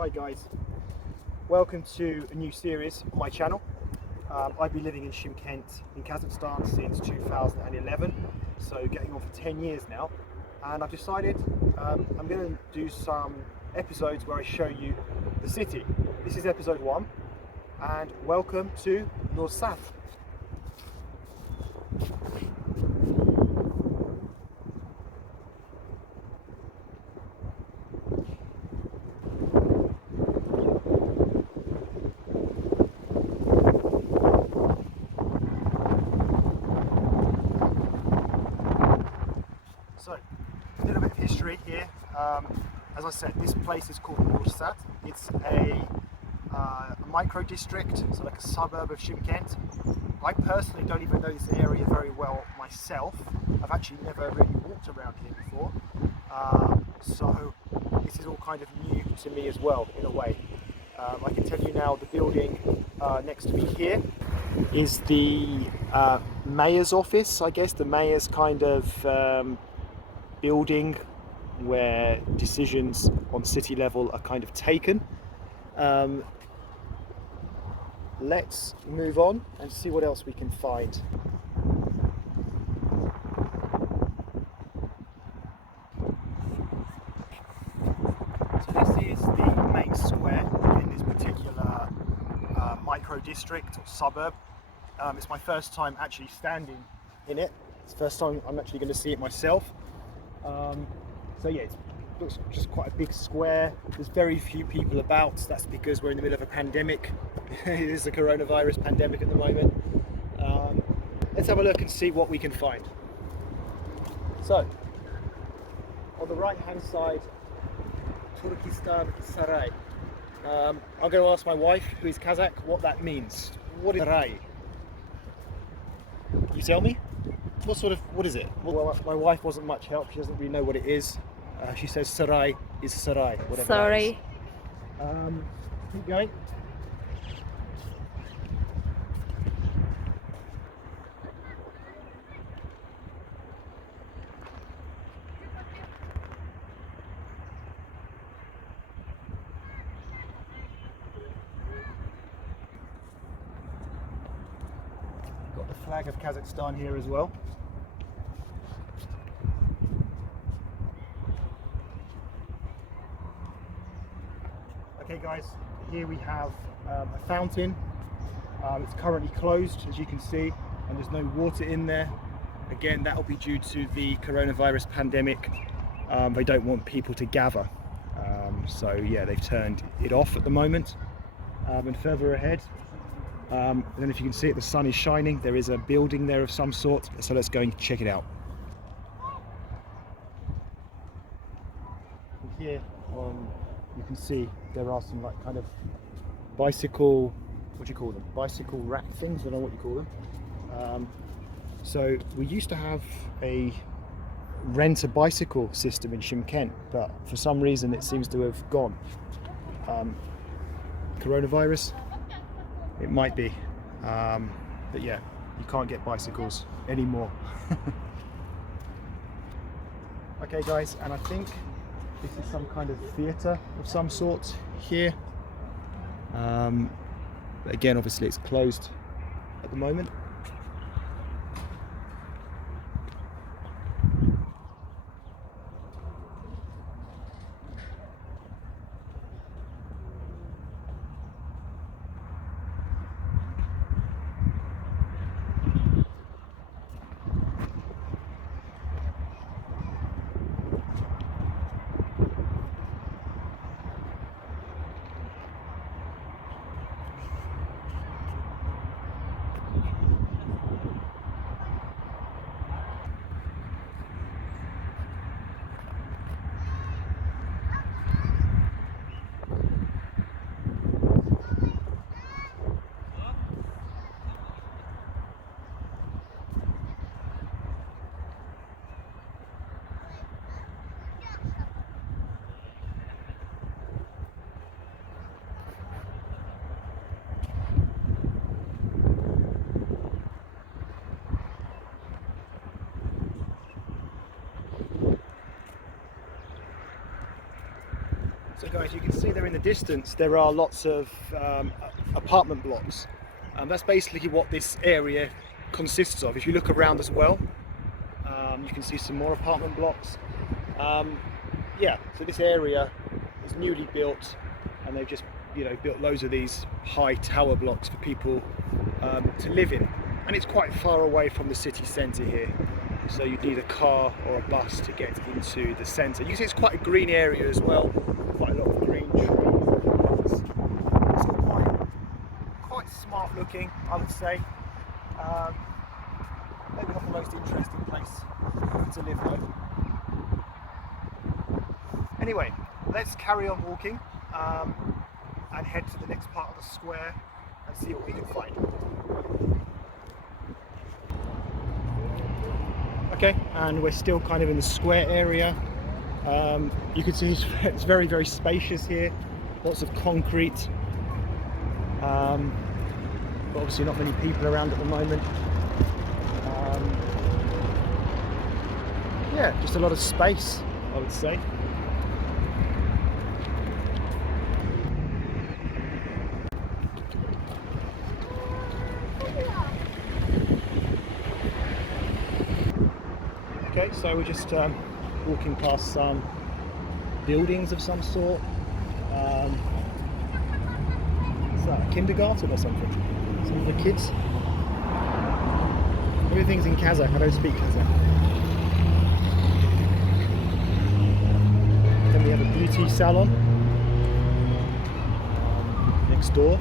Hi guys, welcome to a new series on my channel. I've been living in Shymkent in Kazakhstan since 2011, so getting on for 10 years now, and I've decided I'm going to do some episodes where I show you the city. This is episode 1, and welcome to Nursat. So, a little bit of history here. As I said, this place is called Nursat. It's a micro district, so like a suburb of Shymkent. I personally don't even know this area very well myself. I've actually never really walked around here before. So this is all kind of new to me as well, in a way. I can tell you now, the building next to me here is the mayor's office, I guess, the mayor's kind of building where decisions on city level are kind of taken. Let's move on and see what else we can find. So this is the main square in this particular micro district or suburb. It's my first time actually standing in it. It's the first time I'm actually going to see it myself. So yeah, it looks just quite a big square. There's very few people about. That's because we're in the middle of a pandemic. It is a coronavirus pandemic at the moment. Let's have a look and see what we can find. So, on the right hand side, Turkistan Saray. I'm going to ask my wife, who is Kazakh, what that means. What is Saray? You tell me? What is it? Well, my wife wasn't much help. She doesn't really know what it is. She says Saray is Saray, whatever. Sorry. That is. Keep going. Got the flag of Kazakhstan here as well. Okay guys, here we have a fountain. It's currently closed, as you can see, and there's no water in there. Again, that will be due to the coronavirus pandemic. They don't want people to gather. So yeah, they've turned it off at the moment. And further ahead, I don't know if you can see it, the sun is shining. There is a building there of some sort, so let's go and check it out. And here you can see there are some like kind of bicycle, what do you call them? Bicycle rack things, I don't know what you call them. So we used to have a rent a bicycle system in Shymkent, but for some reason it seems to have gone. Coronavirus, it might be, but yeah, you can't get bicycles anymore. Okay guys, and I think this is some kind of theatre of some sort here. But again, obviously it's closed at the moment. guys, you can see there in the distance there are lots of apartment blocks. That's basically what this area consists of. If you look around as well, you can see some more apartment blocks. Yeah, so this area is newly built, and they've just built loads of these high tower blocks for people to live in. And it's quite far away from the city centre here, so you'd need a car or a bus to get into the centre. You can see it's quite a green area as well, quite a lot of green trees. It's quite smart looking, I would say. Maybe not the most interesting place to live though. Anyway, let's carry on walking and head to the next part of the square and see what we can find. Okay, and we're still kind of in the square area. You can see it's very, very spacious here. Lots of concrete. But obviously not many people around at the moment. Yeah, just a lot of space, I would say. Okay, so we're just walking past some buildings of some sort. Is that a kindergarten or something? Some of the kids. Everything's in Kazakh, I don't speak Kazakh. Then we have a beauty salon next door.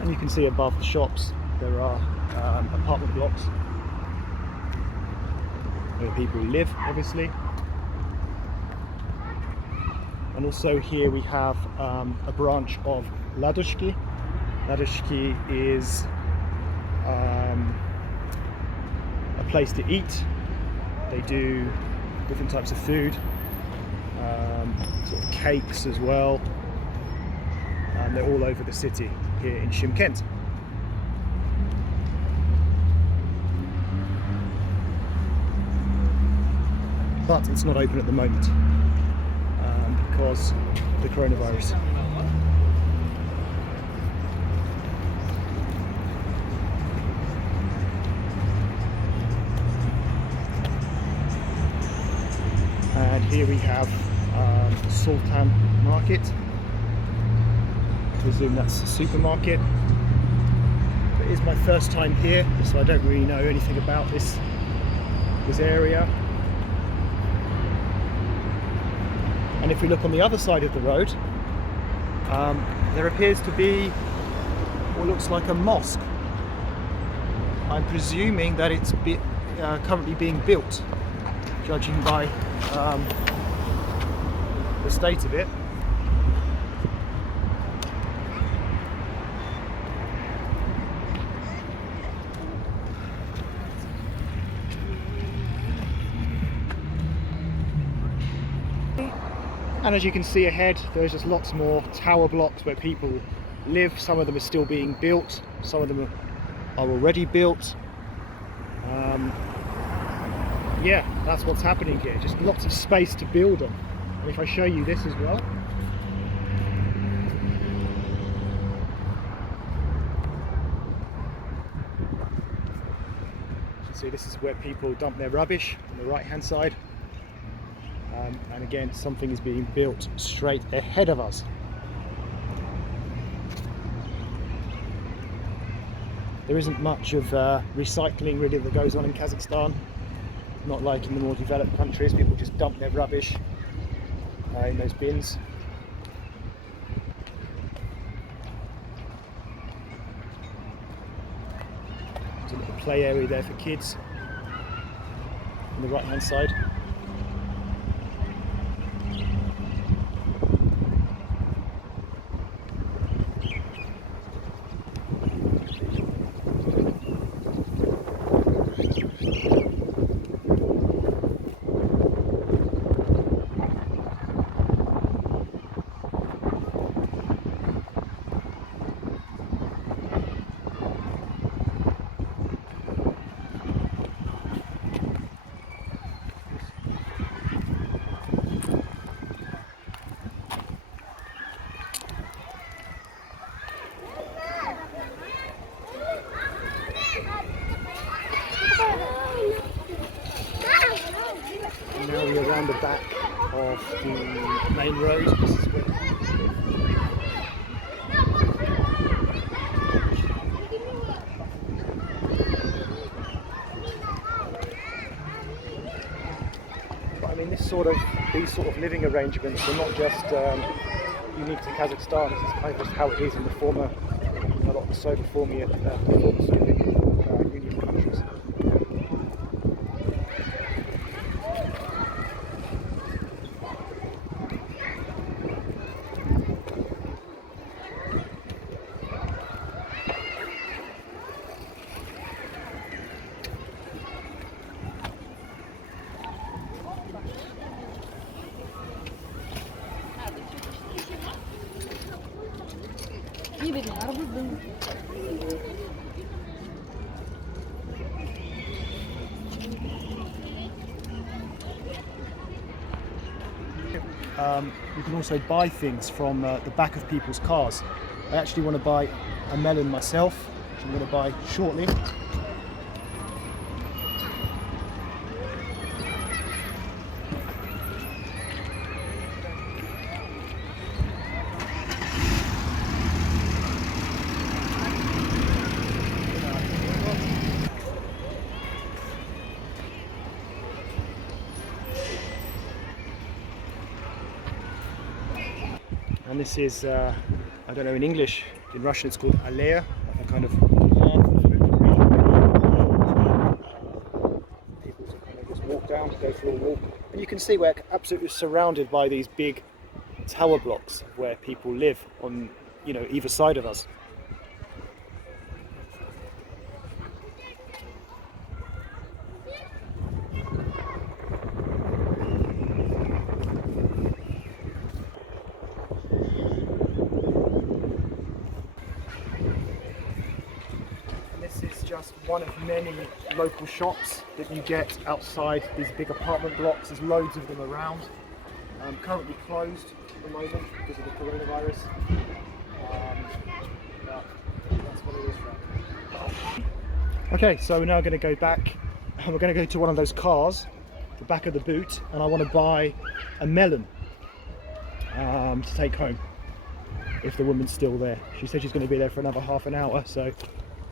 And you can see above the shops there are apartment blocks where people live, obviously. And also here we have a branch of Ladushki. Ladushki is a place to eat. They do different types of food, sort of cakes as well. And they're all over the city here in Shymkent. But it's not open at the moment because of the coronavirus. And here we have Sultan Market. I presume that's a supermarket. It is my first time here, so I don't really know anything about this area. And if we look on the other side of the road, there appears to be what looks like a mosque. I'm presuming that it's currently being built, judging by the state of it. And as you can see ahead, there's just lots more tower blocks where people live. Some of them are still being built, some of them are already built. Yeah, that's what's happening here, just lots of space to build on. And if I show you this as well, see, this is where people dump their rubbish on the right hand side. And again, something is being built straight ahead of us. There isn't much of recycling really that goes on in Kazakhstan. Not like in the more developed countries, people just dump their rubbish in those bins. There's a little play area there for kids on the right hand side. Now we're around the back of the main road. This is where but I mean, these sort of living arrangements are not just unique to Kazakhstan. This is kind of just how it is in the former, a lot of the Soviet former Union countries. You can also buy things from the back of people's cars. I actually want to buy a melon myself, which I'm going to buy shortly. And this is, I don't know in English, in Russian it's called alea, like a kind of path. People kind of just walk down, go for a walk. And you can see we're absolutely surrounded by these big tower blocks where people live on, either side of us. Just one of many local shops that you get outside these big apartment blocks. There's loads of them around. Currently closed at the moment because of the coronavirus. But that's what it is for. Okay, so we're now going to go back and we're going to go to one of those cars, the back of the boot, and I want to buy a melon to take home if the woman's still there. She said she's going to be there for another half an hour, so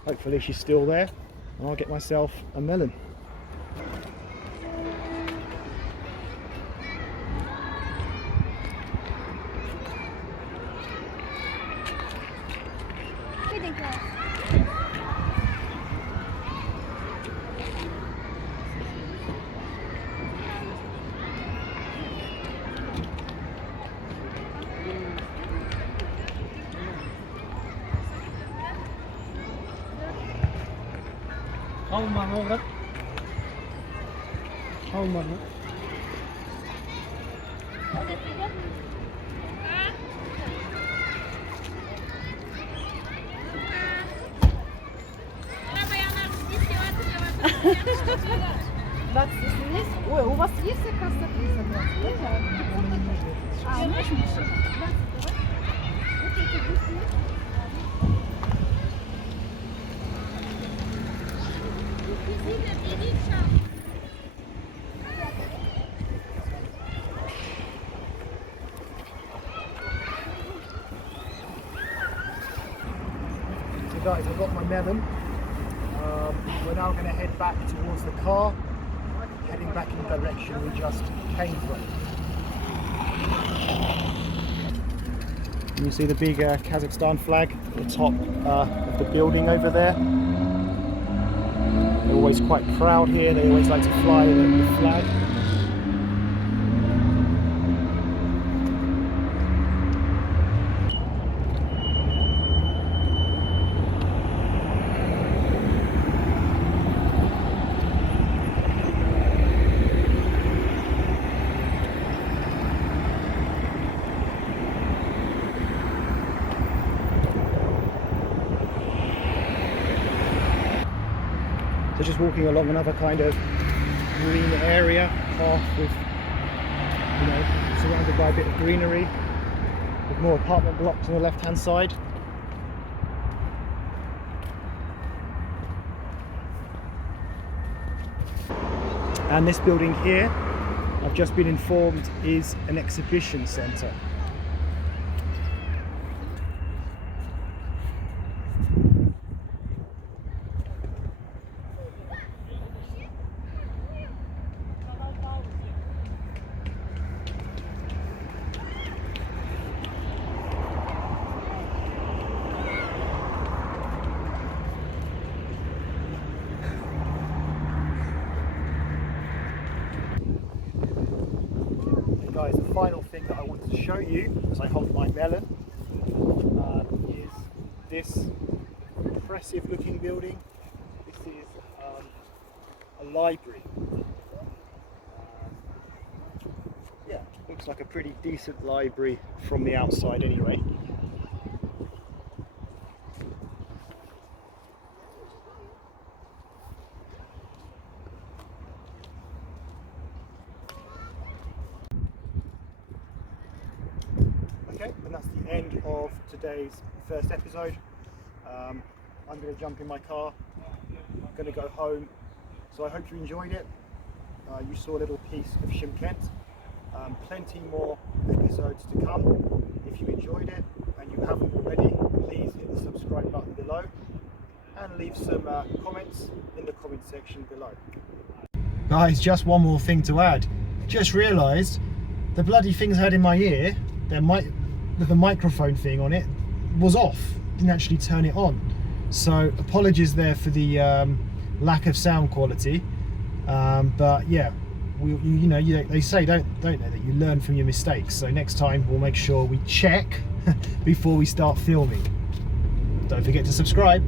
hopefully she's still there and I'll get myself a melon. How much? How much? Ой, у вас есть как раз So guys, I've got my melon. We're now going to head back towards the car, heading back in the direction we just came from. Can you see the big Kazakhstan flag at the top of the building over there? They're always quite proud here, they always like to fly the flag. So just walking along another kind of green area, path with, surrounded by a bit of greenery, with more apartment blocks on the left hand side. And this building here I've just been informed, is an exhibition centre. Guys, the final thing that I wanted to show you as I hold my melon is this impressive looking building. This is a library. Yeah, looks like a pretty decent library from the outside anyway. Okay, and that's the end of today's first episode. I'm going to jump in my car, I'm going to go home, so I hope you enjoyed it. You saw a little piece of Shymkent. Plenty more episodes to come. If you enjoyed it and you haven't already, please hit the subscribe button below and leave some comments in the comment section below. Guys, just one more thing to add. Just realised the bloody things I had in my ear, with the microphone thing on it, was off. Didn't actually turn it on. So apologies there for the lack of sound quality. But yeah, they say don't they, that you learn from your mistakes. So next time we'll make sure we check before we start filming. Don't forget to subscribe.